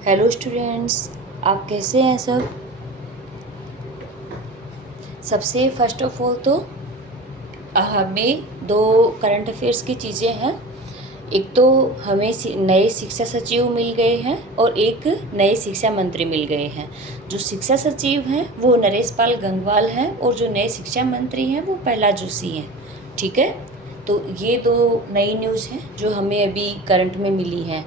Hello students, आप कैसे हैं सब। सबसे फर्स्ट ऑफ ऑल तो हमें दो करंट अफेयर्स की चीज़ें हैं। एक तो हमें नए शिक्षा सचिव मिल गए हैं और एक नए शिक्षा मंत्री मिल गए हैं। जो शिक्षा सचिव हैं वो नरेश पाल गंगवाल हैं और जो नए शिक्षा मंत्री हैं वो प्रहलाद जोशी हैं। ठीक है, तो ये दो नई न्यूज़ हैं जो हमें अभी करंट में मिली हैं।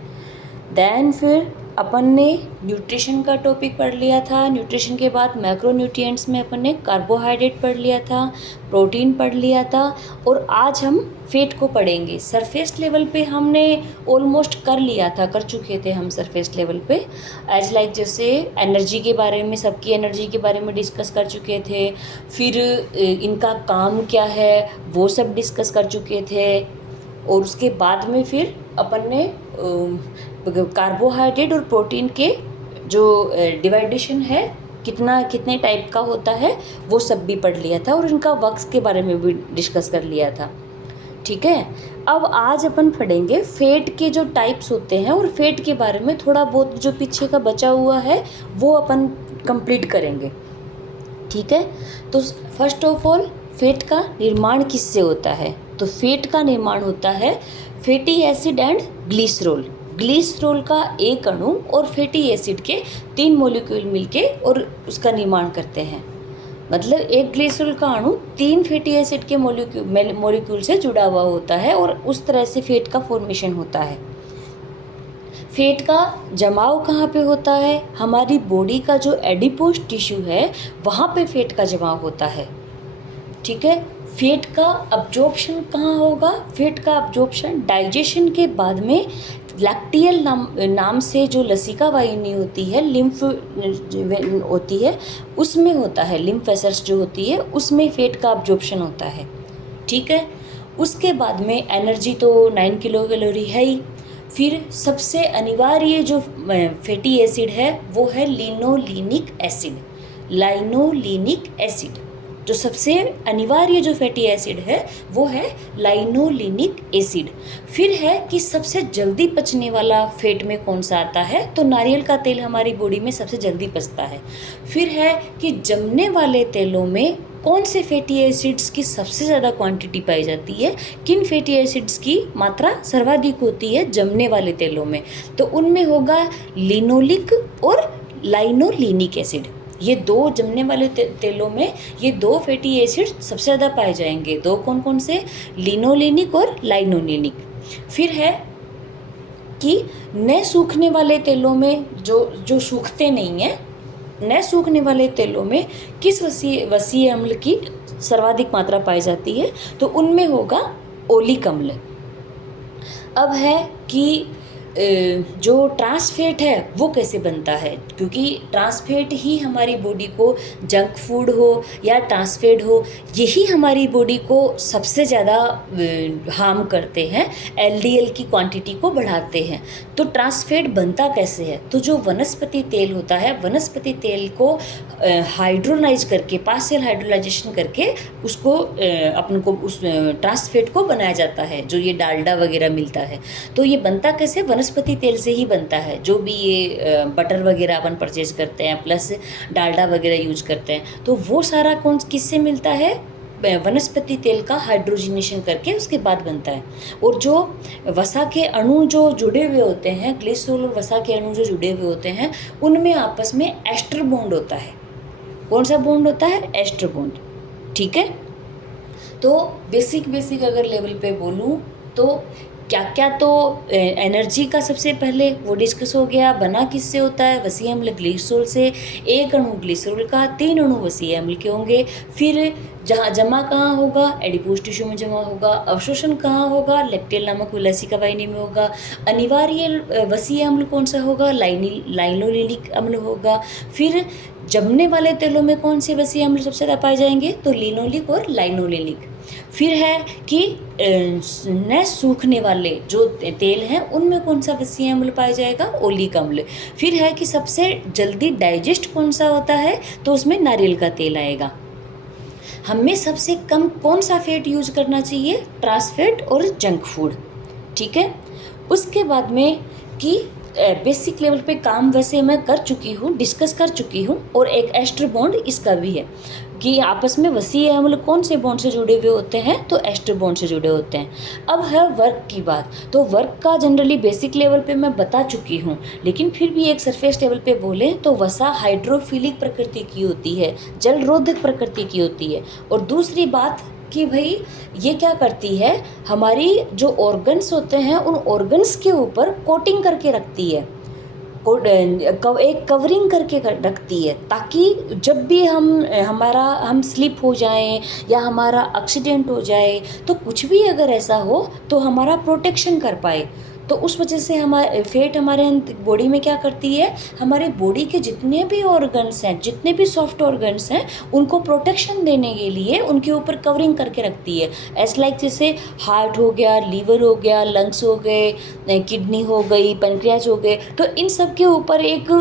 देन फिर अपन ने न्यूट्रिशन का टॉपिक पढ़ लिया था। न्यूट्रिशन के बाद मैक्रो न्यूट्रिएंट्स में अपन ने कार्बोहाइड्रेट पढ़ लिया था, प्रोटीन पढ़ लिया था और आज हम फैट को पढ़ेंगे। सरफेस लेवल पे हमने ऑलमोस्ट कर लिया था, कर चुके थे हम सरफेस लेवल पे। एज लाइक जैसे एनर्जी के बारे में, सबकी एनर्जी के बारे में डिस्कस कर चुके थे। फिर इनका काम क्या है वो सब डिस्कस कर चुके थे। और उसके बाद में फिर अपन ने कार्बोहाइड्रेट और प्रोटीन के जो डिवाइडेशन है, कितने टाइप का होता है वो सब भी पढ़ लिया था और इनका वर्क्स के बारे में भी डिस्कस कर लिया था। ठीक है, अब आज अपन पढ़ेंगे फैट के जो टाइप्स होते हैं और फैट के बारे में थोड़ा बहुत जो पीछे का बचा हुआ है वो अपन कंप्लीट करेंगे। ठीक है, तो फर्स्ट ऑफ ऑल फैट का निर्माण किससे होता है। तो फैट का निर्माण होता है fatty acid and glycerol. Glycerol का एक अणु और फैटी एसिड के 3 मॉलिक्यूल मिलके और उसका निर्माण करते हैं। मतलब एक ग्लिसरॉल का अणु 3 फैटी एसिड के मॉलिक्यूल से जुड़ा हुआ होता है और उस तरह से फैट का फॉर्मेशन होता है। फैट का जमाव कहाँ पे होता है, हमारी बॉडी का जो एडिपोज टिश्यू है वहाँ पे फैट का जमाव होता है। ठीक है, फैट का अब्जॉर्प्शन कहाँ होगा, फैट का अब्जॉर्प्शन डाइजेशन के बाद में लैक्टियल नाम से जो लसिका वाहिनी होती है, लिम्फ होती है, उसमें होता है। लिम्फ वेसल्स जो होती है उसमें फैट का अब्जॉर्प्शन होता है। ठीक है, उसके बाद में एनर्जी तो 9 किलो कैलोरी है ही। फिर सबसे अनिवार्य जो फैटी एसिड है वो है लिनोलिनिक एसिड। लाइनोलिनिक एसिड जो सबसे अनिवार्य जो फैटी एसिड है वो है लाइनोलिनिक एसिड। फिर है कि सबसे जल्दी पचने वाला फैट में कौन सा आता है, तो नारियल का तेल हमारी बॉडी में सबसे जल्दी पचता है। फिर है कि जमने वाले तेलों में कौन से फैटी एसिड्स की सबसे ज़्यादा क्वांटिटी पाई जाती है, किन फैटी एसिड्स की मात्रा सर्वाधिक होती है जमने वाले तेलों में, तो उनमें होगा लिनोलिक और लाइनोलिनिक एसिड। ये दो जमने वाले तेलों में ये दो फैटी एसिड सबसे ज़्यादा पाए जाएंगे। दो कौन कौन से, लिनोलेनिक और लाइनोलेनिक। फिर है कि न सूखने वाले तेलों में जो सूखते नहीं हैं, न सूखने वाले तेलों में किस वसीय अम्ल की सर्वाधिक मात्रा पाई जाती है, तो उनमें होगा ओलिक अम्ल। अब है कि जो ट्रांस फैट है वो कैसे बनता है, क्योंकि ट्रांस फैट ही हमारी बॉडी को, जंक फूड हो या ट्रांस फैट हो, यही हमारी बॉडी को सबसे ज़्यादा हार्म करते हैं, एलडीएल की क्वांटिटी को बढ़ाते हैं। तो ट्रांस फैट बनता कैसे है, तो जो वनस्पति तेल होता है, वनस्पति तेल को हाइड्रोलाइज करके, पार्शियल हाइड्रोलाइजेशन करके उसको अपन को उस ट्रांस फैट को बनाया जाता है, जो ये डालडा वगैरह मिलता है। तो ये बनता कैसे, वनस्पति तेल से ही बनता है। जो भी ये बटर वगैरह अपन परचेज करते हैं प्लस डालडा वगैरह यूज करते हैं, तो वो सारा कौन किससे मिलता है, वनस्पति तेल का हाइड्रोजनेशन करके उसके बाद बनता है। और जो वसा के अणु जो जुड़े हुए होते हैं, ग्लिसरॉल और वसा के अणु जो जुड़े हुए होते हैं, उनमें आपस में एस्टर बॉन्ड होता है। कौन सा बॉन्ड होता है, एस्टर बॉन्ड। ठीक है, तो बेसिक अगर लेवल पे बोलूँ तो क्या क्या, तो एनर्जी का सबसे पहले वो डिस्कस हो गया। बना किससे होता है, वसीय अम्ल ग्लिसरॉल से। एक अणु ग्लिसरॉल का, 3 अणु वसीय अम्ल के होंगे। फिर जहाँ जमा कहाँ होगा, एडिपोज टिश्यू में जमा होगा। अवशोषण कहाँ होगा, लैक्टियल नामक लसिका वाहिनी में होगा। अनिवार्य वसीय अम्ल कौन सा होगा, लाइनोलिनिक अम्ल होगा। फिर जमने वाले तेलों में कौन से वसीय अम्ल सबसे ज़्यादा पाए जाएंगे, तो लिनोलिक और लाइनोलिनिक। फिर है कि न सूखने वाले जो तेल हैं उनमें कौन सा वसीय अम्ल पाया जाएगा, ओलिक अम्ल। फिर है कि सबसे जल्दी डाइजेस्ट कौन सा होता है, तो उसमें नारियल का तेल आएगा। हमें सबसे कम कौन सा फैट यूज करना चाहिए, ट्रांस फैट और जंक फूड। ठीक है, उसके बाद में कि बेसिक लेवल पे काम वैसे मैं कर चुकी हूँ, डिस्कस कर चुकी हूँ, और एक एस्टर बॉन्ड इसका भी है कि आपस में वसीय अम्ल कौन से बॉन्ड से जुड़े हुए होते हैं, तो एस्टर बॉन्ड से जुड़े होते हैं। अब है वर्क की बात, तो वर्क का जनरली बेसिक लेवल पे मैं बता चुकी हूँ, लेकिन फिर भी एक सरफेस लेवल पे बोलें तो वसा हाइड्रोफिलिक प्रकृति की होती है, जल रोधक प्रकृति की होती है। और दूसरी बात कि भाई ये क्या करती है, हमारी जो ऑर्गन्स होते हैं उन ऑर्गन्स के ऊपर कोटिंग करके रखती है, एक कवरिंग करके रखती है, ताकि जब भी हम स्लिप हो जाएं या हमारा एक्सीडेंट हो जाए तो कुछ भी अगर ऐसा हो तो हमारा प्रोटेक्शन कर पाए। तो उस वजह से फैट हमारे बॉडी में क्या करती है, हमारे बॉडी के जितने भी ऑर्गन्स हैं, जितने भी सॉफ्ट ऑर्गन्स हैं, उनको प्रोटेक्शन देने के लिए उनके ऊपर कवरिंग करके रखती है। एज लाइक जैसे हार्ट हो गया, लीवर हो गया, लंग्स हो गए, किडनी हो गई, पैनक्रियाज हो गए, तो इन सब के ऊपर एक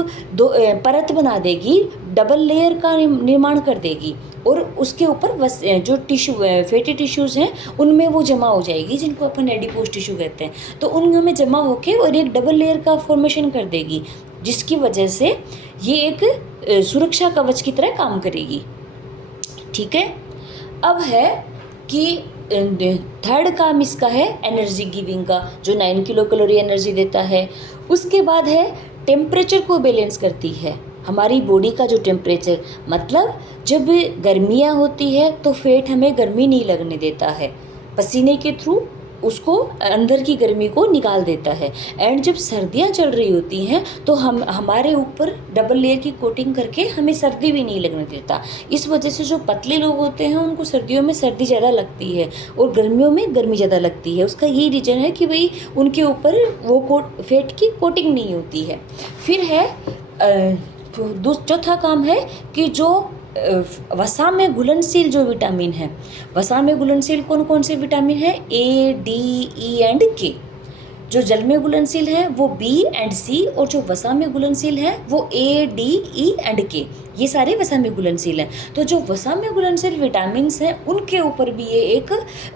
परत बना देगी, डबल लेयर का निर्माण कर देगी, और उसके ऊपर जो टिश्यू फैटी टिश्यूज़ हैं उनमें वो जमा हो जाएगी, जिनको अपन एडिपोज टिश्यू कहते हैं। तो उनमें जमा होके और एक डबल लेयर का फॉर्मेशन कर देगी, जिसकी वजह से ये एक सुरक्षा कवच की तरह काम करेगी। ठीक है। अब है कि थर्ड काम इसका है एनर्जी गिविंग का, जो 9 किलो कैलोरी एनर्जी देता है। उसके बाद है टेम्परेचर को बैलेंस करती है, हमारी बॉडी का जो टेम्परेचर, मतलब जब गर्मियाँ होती है तो फैट हमें गर्मी नहीं लगने देता है, पसीने के थ्रू उसको अंदर की गर्मी को निकाल देता है। एंड जब सर्दियाँ चल रही होती हैं तो हमारे ऊपर डबल लेयर की कोटिंग करके हमें सर्दी भी नहीं लगने देता। इस वजह से जो पतले लोग होते हैं उनको सर्दियों में सर्दी ज़्यादा लगती है और गर्मियों में गर्मी ज़्यादा लगती है। उसका यही रीज़न है कि भाई उनके ऊपर वो फैट की कोटिंग नहीं होती है। फिर है चौथा काम है कि जो वसा में घुलनशील जो विटामिन है, वसा में घुलनशील कौन कौन से विटामिन है, ए, डी, ई एंड के। जो जल में घुलनशील है वो बी एंड सी, और जो वसा में घुलनशील है वो ए, डी, ई एंड के, ये सारे वसा में घुलनशील हैं। तो जो वसा में घुलनशील विटामिन्स हैं उनके ऊपर भी ये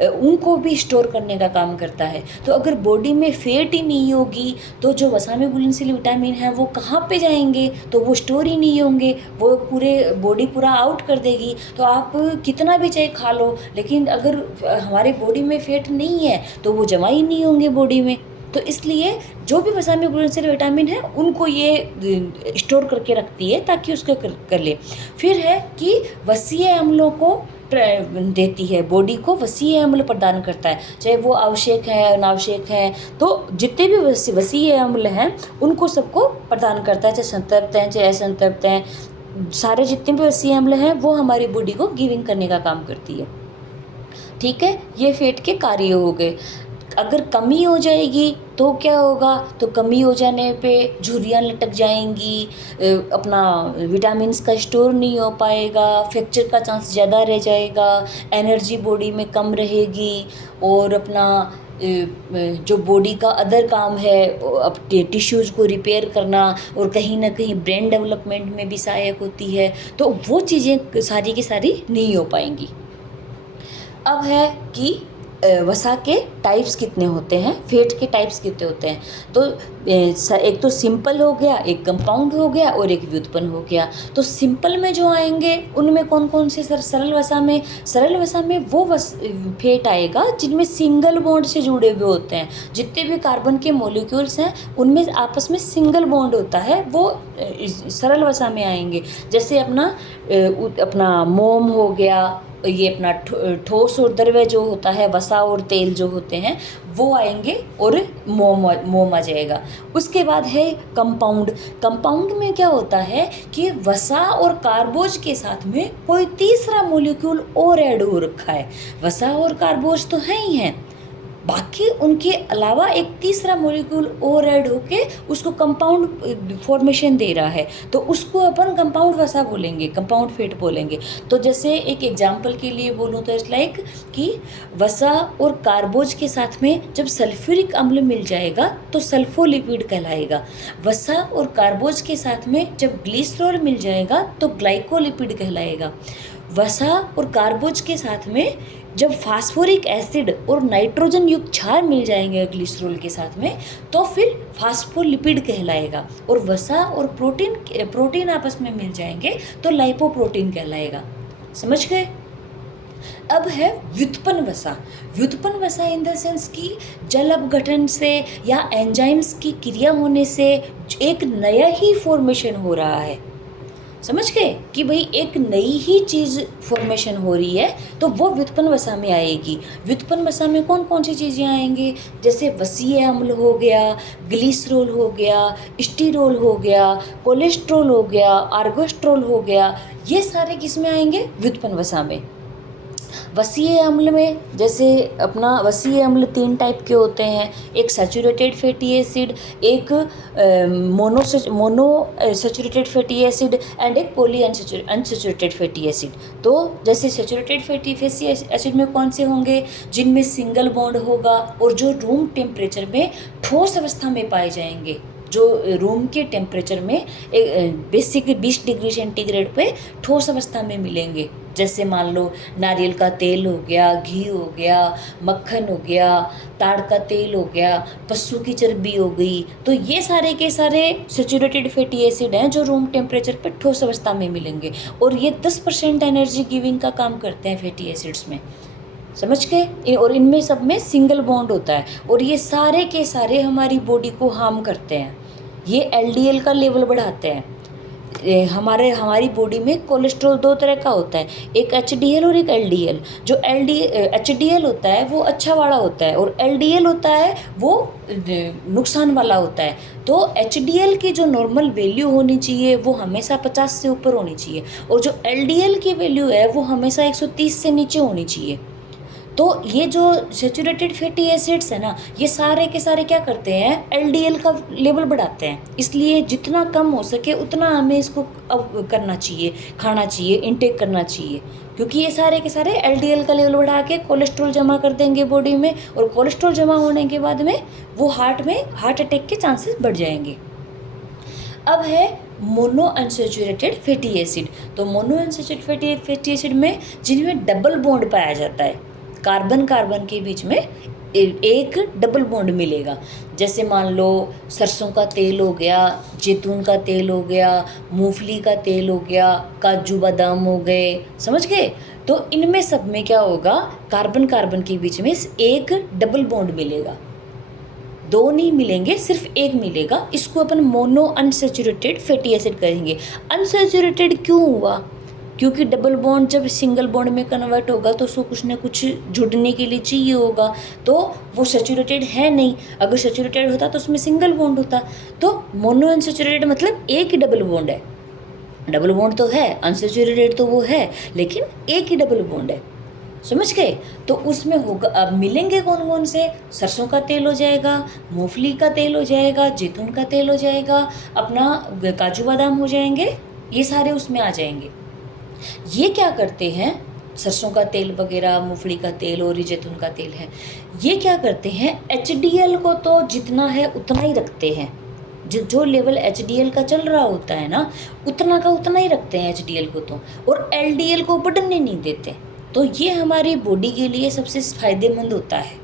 उनको भी स्टोर करने का काम करता है। तो अगर बॉडी में फैट ही नहीं होगी तो जो वसा में घुलनशील विटामिन हैं वो कहाँ पे जाएंगे, तो वो स्टोर ही नहीं होंगे, वो पूरे बॉडी पूरा आउट कर देगी। तो आप कितना भी चाहे खा लो, लेकिन अगर हमारे बॉडी में फैट नहीं है तो वो जमा ही नहीं होंगे बॉडी में। तो इसलिए जो भी वसा में घुलनशील विटामिन है उनको ये स्टोर करके रखती है ताकि उसको कर ले। फिर है कि वसीय अम्लों को देती है, बॉडी को वसीय अम्ल प्रदान करता है, चाहे वो आवश्यक है अनावश्यक है। तो जितने भी वसीय अम्ल हैं उनको सबको प्रदान करता है, चाहे संतृप्त हैं चाहे असंतृप्त हैं, सारे जितने भी वसीय अम्ल हैं वो हमारी बॉडी को गिविंग करने का काम करती है। ठीक है, ये फैट के कार्य हो गए। अगर कमी हो जाएगी तो क्या होगा, तो कमी हो जाने पे झुर्रियाँ लटक जाएंगी, अपना विटामिन्स का स्टोर नहीं हो पाएगा, फ्रैक्चर का चांस ज़्यादा रह जाएगा, एनर्जी बॉडी में कम रहेगी, और अपना जो बॉडी का अदर काम है अब टिश्यूज़ को रिपेयर करना और कहीं ना कहीं ब्रेन डेवलपमेंट में भी सहायक होती है, तो वो चीज़ें सारी की सारी नहीं हो पाएंगी। अब है कि वसा के टाइप्स कितने होते हैं, फैट के टाइप्स कितने होते हैं। तो एक तो सिंपल हो गया, एक कंपाउंड हो गया और एक व्युत्पन्न हो गया। तो सिंपल में जो आएंगे उनमें कौन कौन से, सरल वसा में वो फैट आएगा जिनमें सिंगल बॉन्ड से जुड़े हुए होते हैं। जितने भी कार्बन के मॉलिक्यूल्स हैं उनमें आपस में सिंगल बॉन्ड होता है, वो सरल वसा में आएंगे। जैसे अपना मोम हो गया, ये अपना ठोस और द्रव्य जो होता है, वसा और तेल जो होते हैं वो आएंगे और मोम आ जाएगा। उसके बाद है कंपाउंड में क्या होता है कि वसा और कार्बोज के साथ में कोई तीसरा मॉलिक्यूल और ऐड हो रखा है। वसा और कार्बोज तो है ही हैं, बाकी उनके अलावा एक तीसरा मॉलिक्यूल और ऐड होके उसको कंपाउंड फॉर्मेशन दे रहा है, तो उसको अपन कंपाउंड वसा बोलेंगे, कंपाउंड फैट बोलेंगे। तो जैसे एक एग्जांपल के लिए बोलूँ तो इट्स लाइक कि वसा और कार्बोज के साथ में जब सल्फ्यूरिक अम्ल मिल जाएगा तो सल्फोलिपिड कहलाएगा। वसा और कार्बोज के साथ में जब ग्लिसरॉल मिल जाएगा तो ग्लाइकोलिपिड कहलाएगा। वसा और कार्बोज के साथ में जब फास्फोरिक एसिड और नाइट्रोजन युक्त क्षार मिल जाएंगे ग्लिसरॉल के साथ में, तो फिर फास्फोलिपिड कहलाएगा। और वसा और प्रोटीन आपस में मिल जाएंगे तो लाइपोप्रोटीन कहलाएगा। समझ गए? अब है व्युत्पन्न वसा। व्युत्पन्न वसा इन द सेंस कि जल अपघटन से या एंजाइम्स की क्रिया होने से एक नया ही फॉर्मेशन हो रहा है। समझ गए कि भाई एक नई ही चीज़ फॉर्मेशन हो रही है, तो वो व्युत्पन्न वसा में आएगी। व्युत्पन्न वसा में कौन कौन सी चीज़ें आएंगी? जैसे वसीय अम्ल हो गया, ग्लिसरॉल हो गया, स्टीरोल हो गया, कोलेस्ट्रॉल हो गया, आर्गोस्ट्रॉल हो गया। ये सारे किस में आएंगे? व्युत्पन्न वसा में। वसीय अम्ल में जैसे अपना वसीय अम्ल 3 टाइप के होते हैं, एक सैचुरेटेड फैटी एसिड, एक mono saturated fatty acid and एक पॉली अनसैचुरेटेड फैटी एसिड। तो जैसे सैचुरेटेड फैटी एसिड में कौन से होंगे? जिनमें सिंगल बॉन्ड होगा और जो रूम टेम्परेचर में ठोस अवस्था में पाए जाएंगे, जो रूम के टेम्परेचर में बेसिक 20 डिग्री सेंटीग्रेड पे ठोस अवस्था में मिलेंगे। जैसे मान लो नारियल का तेल हो गया, घी हो गया, मक्खन हो गया, ताड़ का तेल हो गया, पशु की चर्बी हो गई। तो ये सारे के सारे सैचुरेटेड फैटी एसिड हैं जो रूम टेम्परेचर पर ठोस अवस्था में मिलेंगे, और ये 10% एनर्जी गिविंग का काम करते हैं फैटी एसिड्स में। समझ गए? और इनमें सब में सिंगल बॉन्ड होता है, और ये सारे के सारे हमारी बॉडी को हार्म करते हैं। ये एलडीएल का लेवल बढ़ाते हैं। हमारी बॉडी में कोलेस्ट्रॉल 2 तरह का होता है, एक एचडीएल और एक एलडीएल। जो एचडीएल होता है वो अच्छा वाला होता है, और एलडीएल होता है वो नुकसान वाला होता है। तो एचडीएल की जो नॉर्मल वैल्यू होनी चाहिए वो हमेशा 50 से ऊपर होनी चाहिए, और जो एलडीएल की वैल्यू है वो हमेशा 130 से नीचे होनी चाहिए। तो ये जो सैचुरेटेड फैटी एसिड्स है ना, ये सारे के सारे क्या करते हैं? एलडीएल का लेवल बढ़ाते हैं। इसलिए जितना कम हो सके उतना हमें इसको अब करना चाहिए, खाना चाहिए, इनटेक करना चाहिए, क्योंकि ये सारे के सारे एलडीएल का लेवल बढ़ा के कोलेस्ट्रॉल जमा कर देंगे बॉडी में, और कोलेस्ट्रॉल जमा होने के बाद में वो हार्ट अटैक के चांसेस बढ़ जाएंगे। अब है मोनो अनसैचुरेटेड फैटी एसिड। तो मोनो अनसैचुरेटेड फैटी एसिड में जिनमें डबल बॉन्ड पाया जाता है, कार्बन कार्बन के बीच में एक डबल बॉन्ड मिलेगा। जैसे मान लो सरसों का तेल हो गया, जैतून का तेल हो गया, मूंगफली का तेल हो गया, काजू बादाम हो गए। समझ गए? तो इनमें सब में क्या होगा? कार्बन कार्बन के बीच में एक डबल बॉन्ड मिलेगा। 2 नहीं मिलेंगे, सिर्फ एक मिलेगा। इसको अपन मोनो अनसैचुरेटेड फैटी एसिड कहेंगे। अनसैचुरेटेड क्यों हुआ? क्योंकि डबल बॉन्ड जब सिंगल बॉन्ड में कन्वर्ट होगा तो उसको कुछ ना कुछ जुड़ने के लिए चाहिए होगा, तो वो सैचुरेटेड है नहीं। अगर सैचुरेटेड होता तो उसमें सिंगल बॉन्ड होता। तो मोनो अनसैचुरेटेड मतलब एक ही डबल बॉन्ड है। डबल बॉन्ड तो है, अनसैचुरेटेड तो वो है, लेकिन एक ही डबल बॉन्ड है। समझ गए? तो उसमें होगा, अब मिलेंगे कौन कौन से? सरसों का तेल हो जाएगा, मूंगफली का तेल हो जाएगा, जैतून का तेल हो जाएगा, अपना काजू बादाम हो जाएंगे, ये सारे उसमें आ जाएंगे। ये क्या करते हैं? सरसों का तेल वगैरह, मूंगफली का तेल और जैतून का तेल है, ये क्या करते हैं? एचडीएल को तो जितना है उतना ही रखते हैं। जो लेवल एचडीएल का चल रहा होता है ना, उतना का उतना ही रखते हैं एचडीएल को तो, और एलडीएल को बढ़ने नहीं देते। तो ये हमारी बॉडी के लिए सबसे फायदेमंद होता है।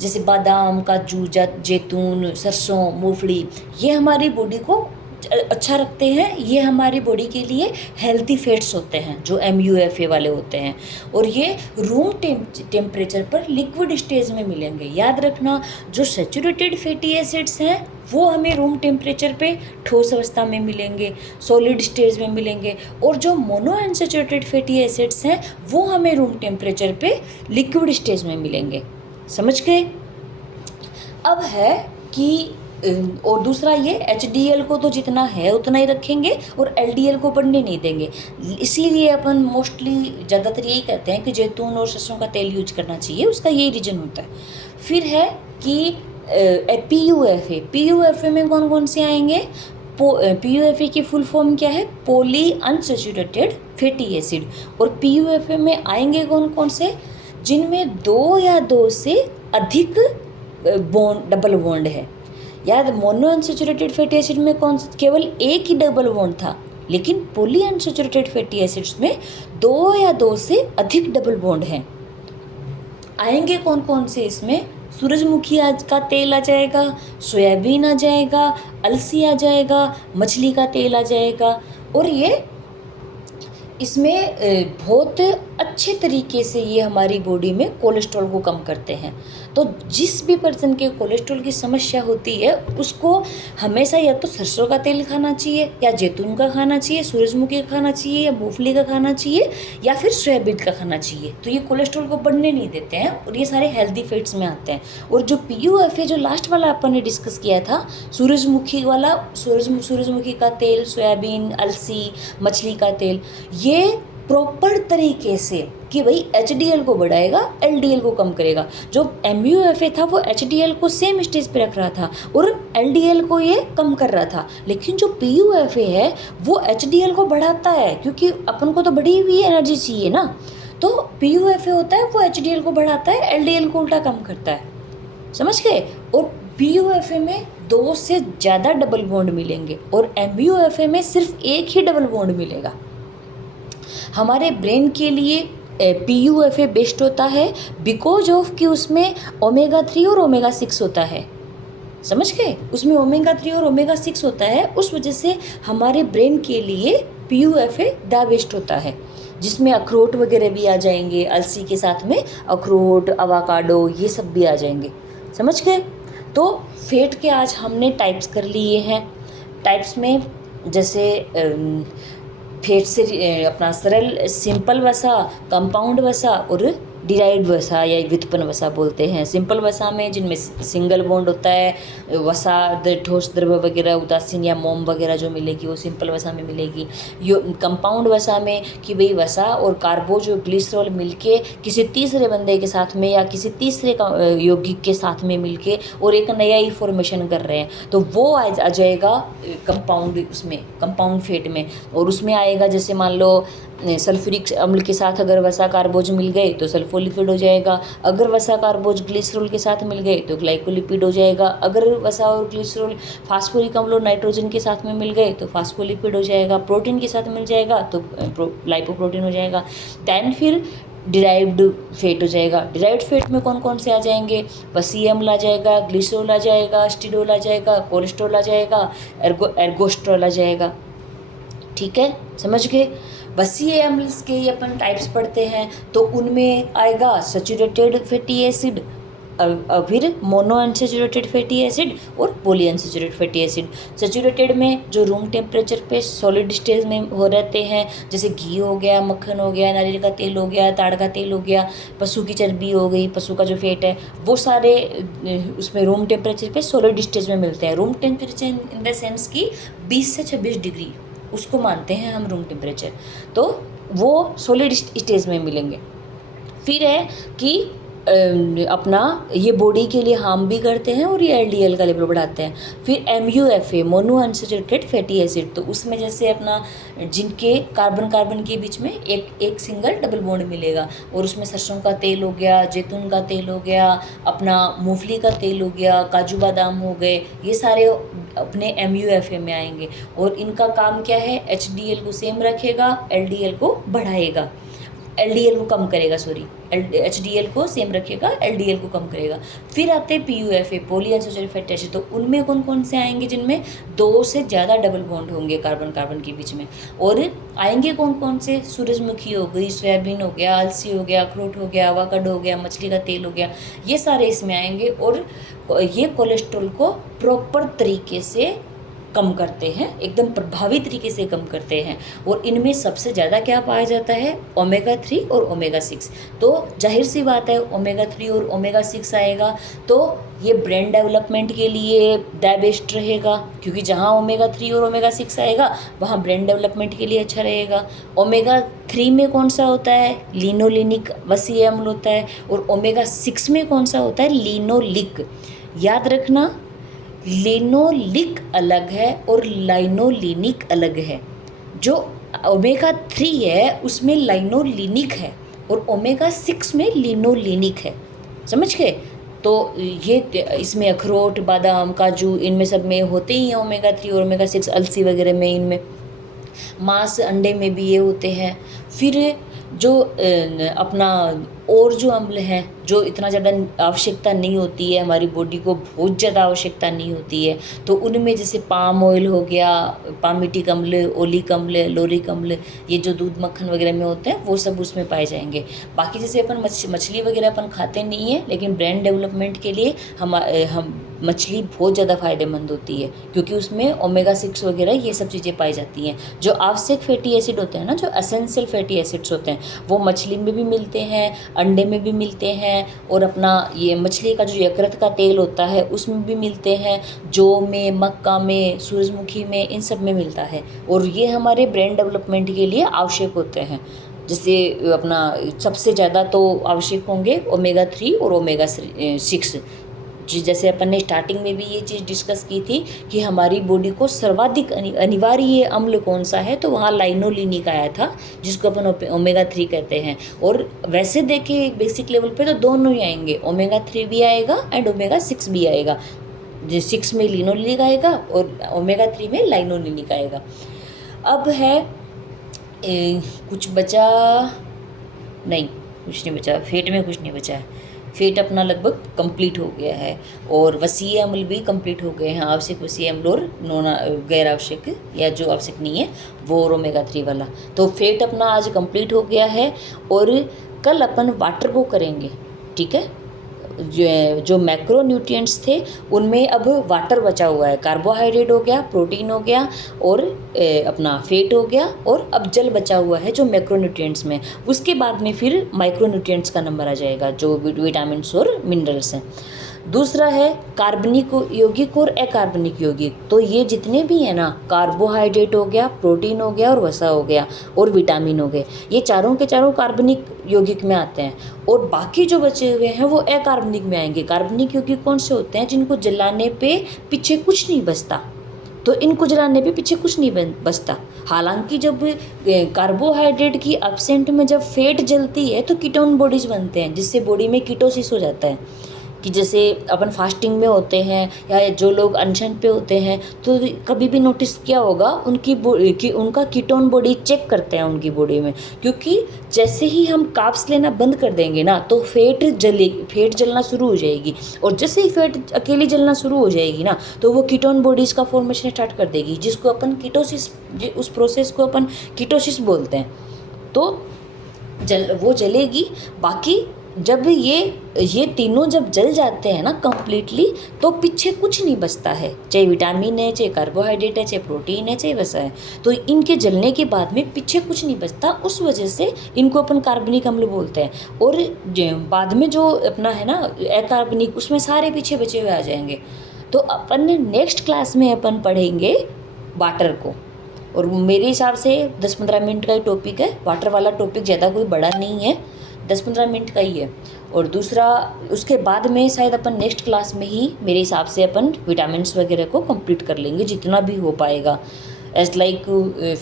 जैसे बादाम, काजू, जैतून, सरसों, मूंगफली, ये हमारी बॉडी को अच्छा रखते हैं। ये हमारी बॉडी के लिए हेल्थी फैट्स होते हैं जो MUFA वाले होते हैं, और ये रूम टेम्परेचर पर लिक्विड स्टेज में मिलेंगे। याद रखना, जो सैचुरेटेड फैटी एसिड्स हैं वो हमें रूम टेम्परेचर पे ठोस अवस्था में मिलेंगे, सॉलिड स्टेज में मिलेंगे, और जो मोनो अनसैचुरेटेड फैटी एसिड्स हैं वो हमें रूम टेम्परेचर पे लिक्विड स्टेज में मिलेंगे। समझ गए? अब है कि और दूसरा ये HDL को तो जितना है उतना ही रखेंगे, और LDL को बढ़ने नहीं देंगे। इसीलिए अपन मोस्टली ज़्यादातर यही कहते हैं कि जैतून और सरसों का तेल यूज करना चाहिए, उसका यही रीज़न होता है। फिर है कि PUFA में कौन कौन से आएंगे? PUFA की फुल फॉर्म क्या है? Poly unsaturated fatty acid. और PUFA में आएंगे कौन कौन से? जिनमें 2 या 2 से अधिक डबल बॉन्ड है। याद, मोनो अनसैचुरेटेड फैटी एसिड में केवल एक ही डबल बॉन्ड था, लेकिन पॉली अनसैचुरेटेड फैटी एसिड्स में 2 या 2 से अधिक डबल बॉन्ड हैं। आएंगे कौन कौन से इसमें, सूरजमुखी आज का तेल आ जाएगा, सोयाबीन आ जाएगा, अलसी आ जाएगा, मछली का तेल आ जाएगा। और ये इसमें बहुत अच्छे तरीके से ये हमारी बॉडी में कोलेस्ट्रॉल को कम करते हैं। तो जिस भी पर्सन के कोलेस्ट्रॉल की समस्या होती है उसको हमेशा या तो सरसों का तेल खाना चाहिए, या जैतून का खाना चाहिए, सूरजमुखी का खाना चाहिए, या मूंगफली का खाना चाहिए, या फिर सोयाबीन का खाना चाहिए। तो ये कोलेस्ट्रॉल को बढ़ने नहीं देते हैं और ये सारे हेल्दी फैट्स में आते हैं। और जो PUFA जो लास्ट वाला अपन ने डिस्कस किया था, सूरजमुखी वाला, सूरजमुखी का तेल, सोयाबीन, अलसी, मछली का तेल, ये प्रॉपर तरीके से कि भाई HDL को बढ़ाएगा, LDL को कम करेगा। जो MUFA था वो HDL को सेम स्टेज पे रख रहा था और LDL को ये कम कर रहा था। लेकिन जो PUFA है वो HDL को बढ़ाता है, क्योंकि अपन को तो बढ़ी हुई एनर्जी चाहिए ना। तो PUFA होता है वो HDL को बढ़ाता है, LDL को उल्टा कम करता है। समझ गए। और PUFA में 2 से ज़्यादा डबल बॉन्ड मिलेंगे और MUFA में सिर्फ एक ही डबल बॉन्ड मिलेगा। हमारे ब्रेन के लिए PUFA बेस्ट होता है बिकॉज ऑफ कि उसमें ओमेगा 3 और ओमेगा 6 होता है। समझ गए, उसमें ओमेगा 3 और ओमेगा 6 होता है, उस वजह से हमारे ब्रेन के लिए PUFA द बेस्ट होता है। जिसमें अखरोट वगैरह भी आ जाएंगे, अलसी के साथ में अखरोट, अवाकाडो, ये सब भी आ जाएंगे। समझ गए। तो फैट के आज हमने टाइप्स कर लिए हैं। टाइप्स में जैसे फैट से अपना सरल सिंपल वसा, कंपाउंड वसा और डिराइव्ड वसा या व्युत्पन्न वसा बोलते हैं। सिंपल वसा में जिनमें सिंगल बॉन्ड होता है, वसा ठोस द्रव्य वगैरह, उदासीन या मोम वगैरह जो मिलेगी वो सिंपल वसा में मिलेगी। कंपाउंड वसा में कि भाई वसा और कार्बोज और ग्लिसरॉल मिलके किसी तीसरे बंदे के साथ में या किसी तीसरे यौगिक के साथ में मिलके और एक नया ही फॉर्मेशन कर रहे हैं, तो वो आ जाएगा कंपाउंड, उसमें कंपाउंड फैट में। और उसमें आएगा जैसे मान लो सल्फ्यूरिक अम्ल के साथ अगर वसा कार्बोज मिल गए तो सल्फोलिपिड हो जाएगा। अगर वसा कार्बोज ग्लिसरॉल के साथ मिल गए तो ग्लाइकोलिपिड हो जाएगा। अगर वसा और ग्लिसरॉल फास्फोरिक अम्ल और नाइट्रोजन के साथ में मिल गए तो फास्फोलिपिड हो जाएगा। प्रोटीन के साथ मिल जाएगा तो लाइपोप्रोटीन हो जाएगा। दैन फिर डिराइव्ड फैट हो जाएगा। डिराइव्ड फैट में कौन कौन से आ जाएंगे, वसीय अम्ल आ जाएगा, ग्लिसरॉल आ जाएगा, स्टिडोल आ जाएगा, कोलेस्ट्रॉल आ जाएगा, एर्गोस्ट्रॉल आ जाएगा। ठीक है, समझ गए। वसीय अम्ल के ये अपन टाइप्स पढ़ते हैं तो उनमें आएगा सैचुरेटेड फैटी एसिड, फिर मोनो अनसैचुरेटेड फैटी एसिड और poly unsaturated fatty acid. Saturated में जो रूम टेम्परेचर पे सॉलिड स्टेज में हो रहते हैं, जैसे घी हो गया, मक्खन हो गया, नारियल का तेल हो गया, ताड़ का तेल हो गया, पशु की चर्बी हो गई, पशु का जो फैट है, वो सारे उसमें रूम टेम्परेचर पे सॉलिड स्टेज में मिलते हैं। Room temperature in the sense की 20 से 26 डिग्री उसको मानते हैं हम रूम टेम्परेचर, तो वो सॉलिड स्टेज में मिलेंगे। फिर है कि अपना ये बॉडी के लिए हार्म भी करते हैं और ये LDL का लेवल बढ़ाते हैं। फिर MUFA mono unsaturated fatty acid, तो उसमें जैसे अपना जिनके कार्बन कार्बन के बीच में एक सिंगल डबल बॉन्ड मिलेगा और उसमें सरसों का तेल हो गया, जैतून का तेल हो गया, अपना मूंगफली का तेल हो गया, काजू बादाम हो गए, ये सारे अपने MUFA में आएंगे। और इनका काम क्या है, HDL को सेम रखेगा, LDL को बढ़ाएगा, LDL को कम करेगा, सॉरी HDL को सेम रखेगा, LDL को कम करेगा। फिर आते हैं PUFA poly unsaturated fatty acid, तो उनमें कौन कौन से आएंगे, जिनमें 2 से ज़्यादा डबल बॉन्ड होंगे कार्बन कार्बन के बीच में। और आएंगे कौन कौन से, सूरजमुखी हो गई, सोयाबीन हो गया, अलसी हो गया, अखरोट हो गया, अवाकाडो हो गया, मछली का तेल हो गया, ये सारे इसमें आएंगे। और ये कोलेस्ट्रॉल को प्रॉपर तरीके से कम करते हैं, एकदम प्रभावी तरीके से कम करते हैं। और इनमें सबसे ज़्यादा क्या पाया जाता है, ओमेगा 3 और ओमेगा 6। तो जाहिर सी बात है ओमेगा 3 और ओमेगा 6 आएगा तो ये ब्रेन डेवलपमेंट के लिए द बेस्ट रहेगा, क्योंकि जहाँ ओमेगा 3 और ओमेगा 6 आएगा वहाँ ब्रेन डेवलपमेंट के लिए अच्छा रहेगा। ओमेगा 3 में कौन सा होता है, लिनोलेनिक वसीय अम्ल होता है, और ओमेगा 6 में कौन सा होता है, लिनोलिक। याद रखना, लिनोलिक अलग है और लाइनोलिनिक अलग है। जो ओमेगा 3 है उसमें लाइनोलिनिक है और ओमेगा 6 में लिनोलिनिक है। समझ गए। तो ये इसमें अखरोट, बादाम, काजू, इनमें सब में होते ही हैं ओमेगा 3 और ओमेगा 6, अलसी वगैरह में, इनमें मांस, अंडे में भी ये होते हैं। फिर जो अपना और जो अम्ल हैं जो इतना ज़्यादा आवश्यकता नहीं होती है, हमारी बॉडी को बहुत ज़्यादा आवश्यकता नहीं होती है, तो उनमें जैसे पाम ऑयल हो गया, पामिटिक अम्ल, ओलिक अम्ल, लोरिक अम्ल, ये जो दूध मक्खन वगैरह में होते हैं वो सब उसमें पाए जाएंगे। बाकी जैसे अपन मछली वगैरह अपन खाते नहीं है, लेकिन ब्रेन डेवलपमेंट के लिए हम मछली बहुत ज़्यादा फ़ायदेमंद होती है, क्योंकि उसमें ओमेगा 6 वगैरह ये सब चीज़ें पाई जाती हैं। जो आवश्यक फैटी एसिड होते हैं ना, जो एसेंशियल फैटी एसिड्स होते हैं, वो मछली में भी मिलते हैं, अंडे में भी मिलते हैं, और अपना ये मछली का जो यकृत का तेल होता है उसमें भी मिलते हैं, जौ में, मक्का में, सूरजमुखी में, इन सब में मिलता है, और ये हमारे ब्रेन डेवलपमेंट के लिए आवश्यक होते हैं। जैसे अपना सबसे ज़्यादा तो आवश्यक होंगे ओमेगा 3 और ओमेगा 6। जैसे अपन ने स्टार्टिंग में भी ये चीज़ डिस्कस की थी कि हमारी बॉडी को सर्वाधिक अनिवार्य अम्ल कौन सा है, तो वहाँ लाइनोलिनिक आया था, जिसको अपन ओमेगा 3 कहते हैं। और वैसे देखें बेसिक लेवल पे तो दोनों ही आएंगे, ओमेगा 3 भी आएगा एंड ओमेगा 6 भी आएगा। 6 में लिनोलिनिक आएगा और ओमेगा 3 में लाइनोलिनिक आएगा। अब है कुछ बचा नहीं, कुछ नहीं बचा, फेट में कुछ नहीं बचा है। फेट अपना लगभग कंप्लीट हो गया है, और वसीय अम्ल भी कंप्लीट हो गए हैं। आवश्यक वसीय अम्ल और गैर आवश्यक या जो आवश्यक नहीं है वो, और ओमेगा 3 वाला। तो फेट अपना आज कंप्लीट हो गया है, और कल अपन वाटर को करेंगे, ठीक है। जो मैक्रो न्यूट्रिएंट्स थे उनमें अब वाटर बचा हुआ है, कार्बोहाइड्रेट हो गया, प्रोटीन हो गया, और अपना फैट हो गया, और अब जल बचा हुआ है जो मैक्रो न्यूट्रिएंट्स में। उसके बाद में फिर माइक्रो न्यूट्रिएंट्स का नंबर आ जाएगा, जो विटामिन्स और मिनरल्स हैं। दूसरा है कार्बनिक यौगिक और अकार्बनिक यौगिक। तो ये जितने भी हैं ना, कार्बोहाइड्रेट हो गया, प्रोटीन हो गया, और वसा हो गया, और विटामिन हो गए, ये चारों के चारों कार्बनिक यौगिक में आते हैं। और बाकी जो बचे हुए हैं वो अकार्बनिक में आएंगे। कार्बनिक यौगिक कौन से होते हैं? जिनको जलाने पे पीछे कुछ नहीं बचता, तो इनको जलाने पे पीछे कुछ नहीं बचता। हालांकि जब कार्बोहाइड्रेट की एब्सेंट में जब फैट जलती है तो कीटोन बॉडीज बनते हैं, जिससे बॉडी में कीटोसिस हो जाता है। कि जैसे अपन फास्टिंग में होते हैं या जो लोग अनशन पे होते हैं, तो कभी भी नोटिस किया होगा उनका कीटोन बॉडी चेक करते हैं उनकी बॉडी में, क्योंकि जैसे ही हम कार्ब्स लेना बंद कर देंगे ना, तो फैट जलना शुरू हो जाएगी, और जैसे ही फैट अकेली जलना शुरू हो जाएगी ना, तो वो कीटोन बॉडीज़ का फॉर्मेशन स्टार्ट कर देगी, जिसको अपन कीटोसिस, उस प्रोसेस को अपन कीटोसिस बोलते हैं। तो वो जलेगी। बाकी जब ये तीनों जब जल जाते हैं ना कंप्लीटली, तो पीछे कुछ नहीं बचता है, चाहे विटामिन है, चाहे कार्बोहाइड्रेट है, चाहे प्रोटीन है, चाहे वसा है। तो इनके जलने के बाद में पीछे कुछ नहीं बचता, उस वजह से इनको अपन कार्बनिक अम्ल बोलते हैं। और बाद में जो अपना है ना अकार्बनिक, उसमें सारे पीछे बचे हुए आ जाएंगे। तो अपन नेक्स्ट क्लास में अपन पढ़ेंगे वाटर को, और मेरे हिसाब से 10-15 मिनट का ही टॉपिक है। वाटर वाला टॉपिक ज़्यादा कोई बड़ा नहीं है, 10-15 मिनट का ही है। और दूसरा, उसके बाद में शायद अपन नेक्स्ट क्लास में ही मेरे हिसाब से अपन विटामिन्स वगैरह को कंप्लीट कर लेंगे, जितना भी हो पाएगा। एज लाइक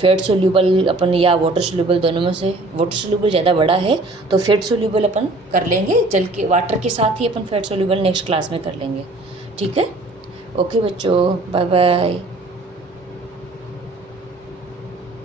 फैट सोल्यूबल अपन या वाटर सोल्यूबल, दोनों में से वाटर सोल्यूबल ज़्यादा बड़ा है, तो फैट सोल्यूबल अपन कर लेंगे। वाटर के साथ ही अपन फैट सोल्यूबल नेक्स्ट क्लास में कर लेंगे, ठीक है। ओके बच्चों, बाय बाय।